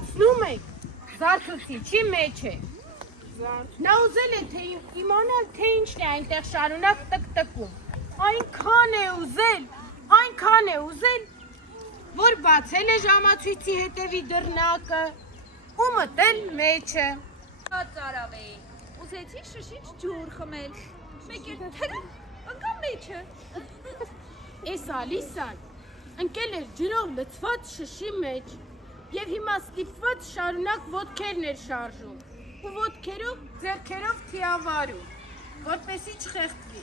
հարցնում եք, զարթուցիչի մեջ է։ Նա ուզել է թե իմանալ, թե ինչն է այնտեղ շարունակ տկտկում։ Այնքան է ուզել, որ բացել է ժամացույցի հետևի դռնակը ու մտել մեջը։ Ծարավ էի, ուզեցի շշիչ ջուր խմել, մեկ էլ թրը ընկա մեջը։ Էս Ալիսան ընկել էր ջրով լցված շշի մեջ և հիմա ստիպված շարունակ ոտքերն էր շարժում ու ոտքերով ձեռքերով թիավարում, որպեսի չխեղդվի։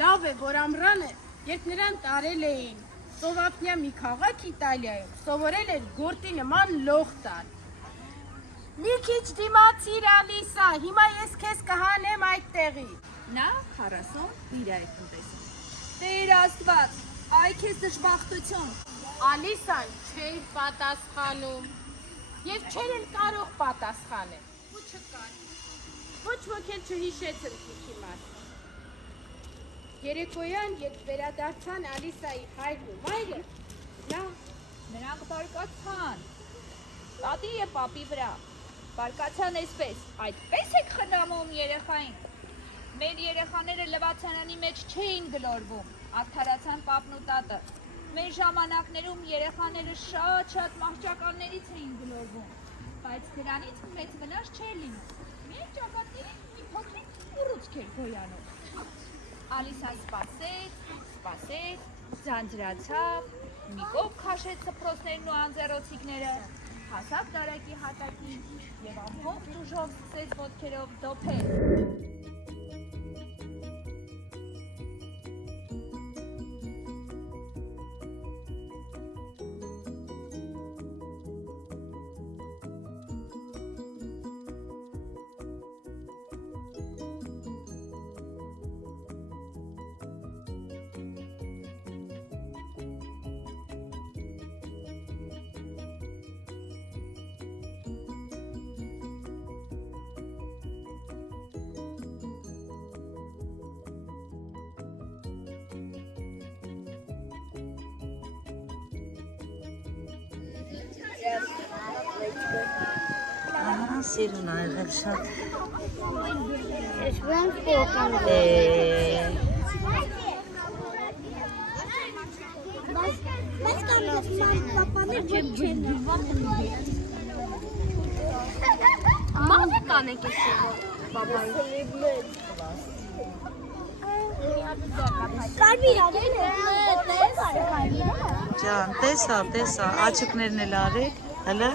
Լավ է, որ ամռանը, երբ նրան տարել էին Սովատնյա մի քաղաք Իտալիայում, սովորել էր գորտի նման լող տալ։ Մի քիչ դիմացիր Ալիսա, հիմա ես քեզ կհանեմ այդտեղի։ Նա 40 լիրա է տնտեսում։ Տեր Աստված, այ քեզ դժբախտություն։ Ալիսան չէր պատասխանում և չէր էլ կարող պատասխանել ու չկար։ Ոչ ոք էլ չհիշեց ընտիքի մասին։ Երեկոյան, երբ վերադարձան Ալիսայի հայրն ու մայրը, նրանք բարկացան, տատի է պապի վրա, բարկացան էսպես, այդպես եք խնամում երեխային։ Մեր երեխաները լվացանանի մեջ չէին գլորվում, արդարացան պապն ու տատը։ Մեր ժամանակներում երեխաները շատ մահճականներից էին գլորվում, բայց դրանից մեծ վնաս չէր լինում։ Մեր ճակատների մի փոքրիկ ուռուցք էր գոյանում։ Ալիսան սպասեց, ձանձրացավ, մի կողմ քաշեց սփռոցներն ու անձեռոցիկները, հասավ տարակի հատակին և ամբողջ ուժով սկսեց ոտքերով դոփել։ Ահա սիրուն ա եղել շատ։ Ես ոնց կողքան Բայց կամ պապանը ջեբ չեն Մամա կանեք էս բաբայի։ Կարմիր ավելը Ջան, տեսա, աչուկներն էլ արեք, հələ։